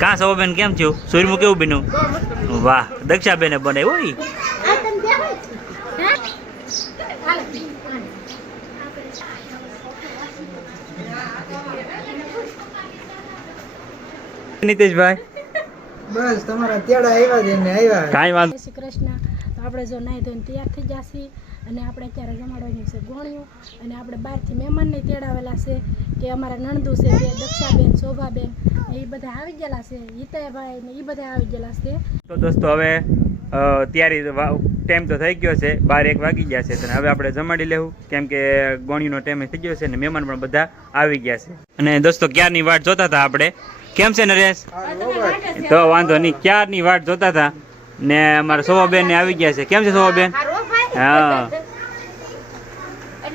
કાં સવાબેન કેમ થયું સૂર્યમું કેવું બન્યું? વાહ દક્ષાબેને બનાવ્યું ઈ નીતિશભાઈ? બસ તમારા તેડા આવ્યા છે ને આવ્યા કાઈ વાત શ્રી કૃષ્ણ. તો આપણે જો નાહી ધોઈને તૈયાર થઈ જશે અને આપણે અત્યારે જમાડવાની છે ગોણ્યું અને આપણે બહારથી મહેમાનને તેડાવેલા છે કે અમારા નણદુ છે બે દક્ષાબેન શોભાબેન. તો દોસ્તો હવે તૈયારી ટાઈમ તો થઈ ગયો છે, બાર એક વાગી ગયા છે અને હવે આપણે જમાડી લેવું. કેમ કે ગોણીનો ટાઈમ થઈ ગયો છે અને મહેમાન પણ બધા આવી ગયા છે. અને દોસ્તો, ક્યારની વાટ જોતા હતા આપણે? કેમ છે નરેશ? તો વાંધો નહીં, ક્યારની વાટ જોતા હતા? ને અમારા શોભાબેન ને આવી ગયા છે. કેમ છે શોભાબેન? હા.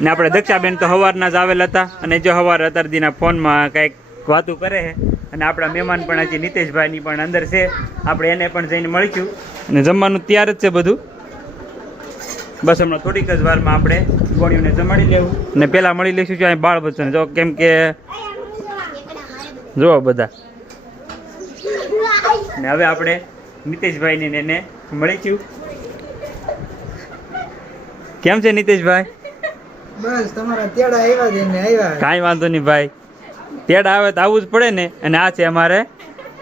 ને આપણે દક્ષાબેન તો સવારના જ આવેલા હતા. અને જો સવાર અત્યારદીના ફોનમાં કંઈક વાતું કરે છે. અને આપણા મહેમાન પણ આજે નીતેશભાઈની પણ અંદર છે. આપણે એને પણ જઈને મળીશું. અને જમવાનું તૈયાર જ છે બધું. બસ હમણાં થોડીક જ વારમાં આપણે ગોળીઓને જમાડી લેવું. અને પહેલાં મળી લઈશું જો અહીં બાળ બચ્ચન. જો કેમ કે જુઓ બધા. ને હવે આપણે નીતેશભાઈને એને મળીશું. કેમ છે નીતેશભાઈ? બસ તમારા તેડા આવ્યા છે ને આવ્યા. કાંઈ વાંધો નહીં ભાઈ. તેડા આવે તો આવવું જ પડે ને? અને આ છે અમારે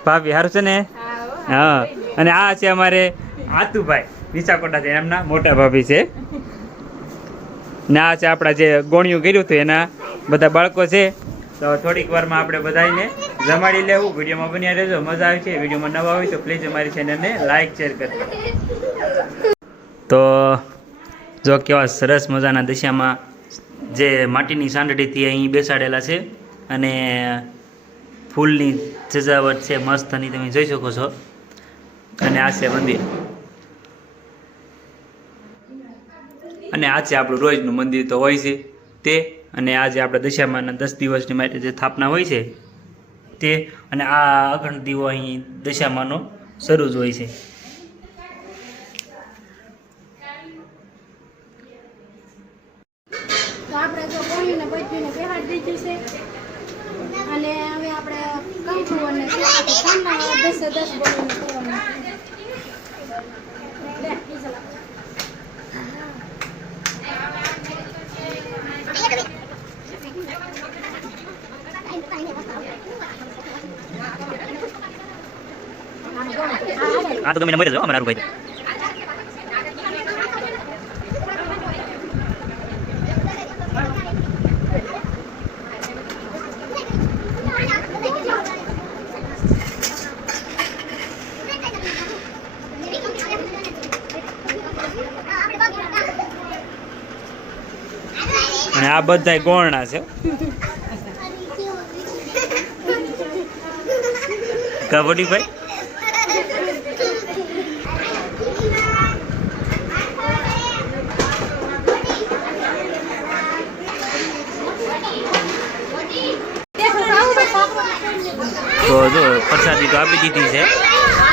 ભાભી સારું છે ને? હા અને આ છે અમારે આતુભાઈ વિશાકોટા છે એમના મોટા ભાભી છે. ને આ છે આપણા જે ગોણિયું કર્યું હતું એના બધા બાળકો છે. તો થોડીક વારમાં આપણે બધાને જમાડી લેવું. વિડીયોમાં બન્યા રહેજો મજા આવી છે. વિડીયોમાં નવા હોય તો પ્લીઝ અમારી ચેનલને લાઈક શેર કરજો. તો જો કેવા સરસ મજાના દિશામાં જે માટીની સાંડડીથી અહીં બેસાડેલા છે. અને ફૂલની સજાવટ છે, મસ્તની તમે જોઈ શકો છો. અને આ છે મંદિર. અને આ છે આપણું રોજનું મંદિર તો હોય છે તે, અને આજે આપણે દશામાના દસ દિવસની માટે જે સ્થાપના હોય છે તે, અને આ અખંડ દીવો અહીં દશામાનો શરૂ જ હોય છે. આપણે જો ગોણિયુંને બધીને બેહાડી દીધું છે અને હવે આપણે કંકુ અને સામના દસે દસ ગોળીને કરવાના લે, ઈ ચલાવ. આ તો ગમે મરી જાઓ અમારા ભાઈ. આ બધા ગોળના છે. કબડ્ડી ભાઈ? તો જો, પ્રસાદી તો આપી દીધી છે.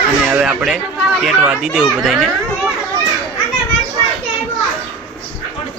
અને હવે આપણે ટેટવા દી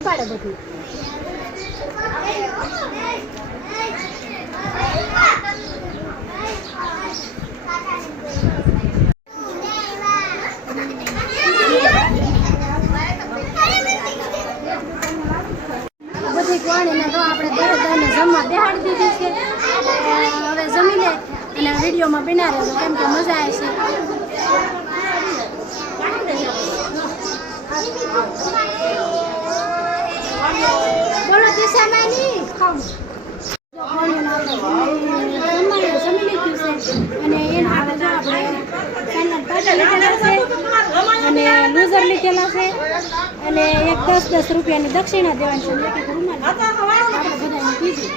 પાડે બધું બધી ગોળીને તો આપણે દરેક જમવા બેહાડી દીધી છે અ, હવે જમી લે અને વિડીયોમાં બિના રહેજો કેમ કે મજા આવે છે બોલો અને એના લૂઝર લીધેલા છે. અને એક દસ દસ રૂપિયાની દક્ષિણા દેવાની છે. કીધું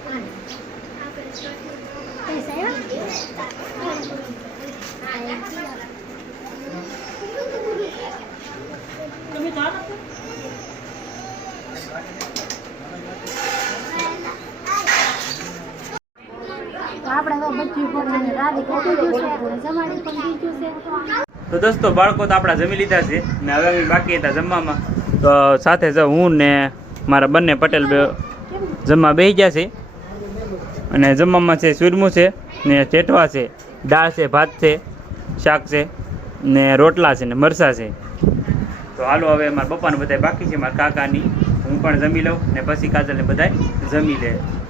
તો દોસ્તો, બાળકો તો આપણા જમી લીધા છે ને હવે બાકી હતા જમવામાં. તો સાથે જ હું ને મારા બંને પટેલ જમવા બેસી ગયા છે. અને જમવામાં છે સુરમું છે ને ચેટવા છે, દાળ છે, ભાત છે, શાક છે ને રોટલા છે ને મરસા છે. તો હાલો હવે મારા પપ્પાને બધા બાકી છે, મારા કાકાની. હું પણ જમી લઉં ને પછી કાજલને બધા જમી લે તો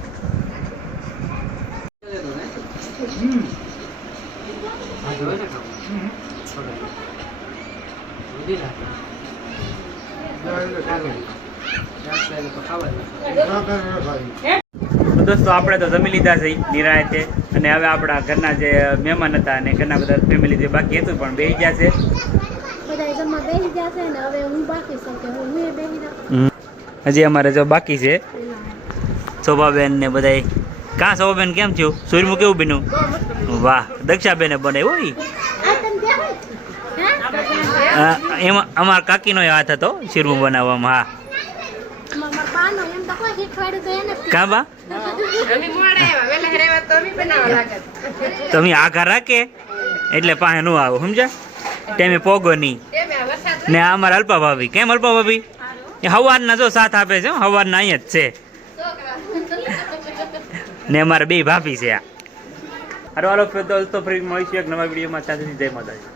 દોસ્તો આપણે તો જમી લીધા છે નિરાયતે અને હવે આપણા ઘરના જે મહેમાન હતા અને ઘરના બધા ફેમિલી જે બાકી હતું પણ બેસી ગયા છે. બધા જમવા બેસી ગયા છે ને હવે હું બાકી છું કે હું હું બેસી જાઉં હજી અમારે જો બાકી છે. શોભાબેન ને બધા કાં શોભાબેન કેમ થયું? સૂર્યમુખ કેવું બીનું વાહ દક્ષાબેને બનાવ્યું ઈ આ તમે બેહો હે અ, એમાં અમારા કાકીનો હાથ હતો શીરવું બનાવવામાં હા. મારા પાનો એમ તો કોઈ શીખવાડ્યું તો એને જ કાં બા? તમે આઘા રાખે એટલે પાસે નું આવો સમજ્યા? ટેમે પોગો નહીં. ને આ અમારા અલ્પા ભાભી. કેમ અલ્પા ભાભી? એ હવારના જો સાથ આપે છે હો, હવારના અહીંયા જ છે. ને અમારા બે ભાભી છે આ. હારો હાલો દોસ્તો ફરી મળીશું એક નવા વિડીયોમાં. સુધી જય માતાજી.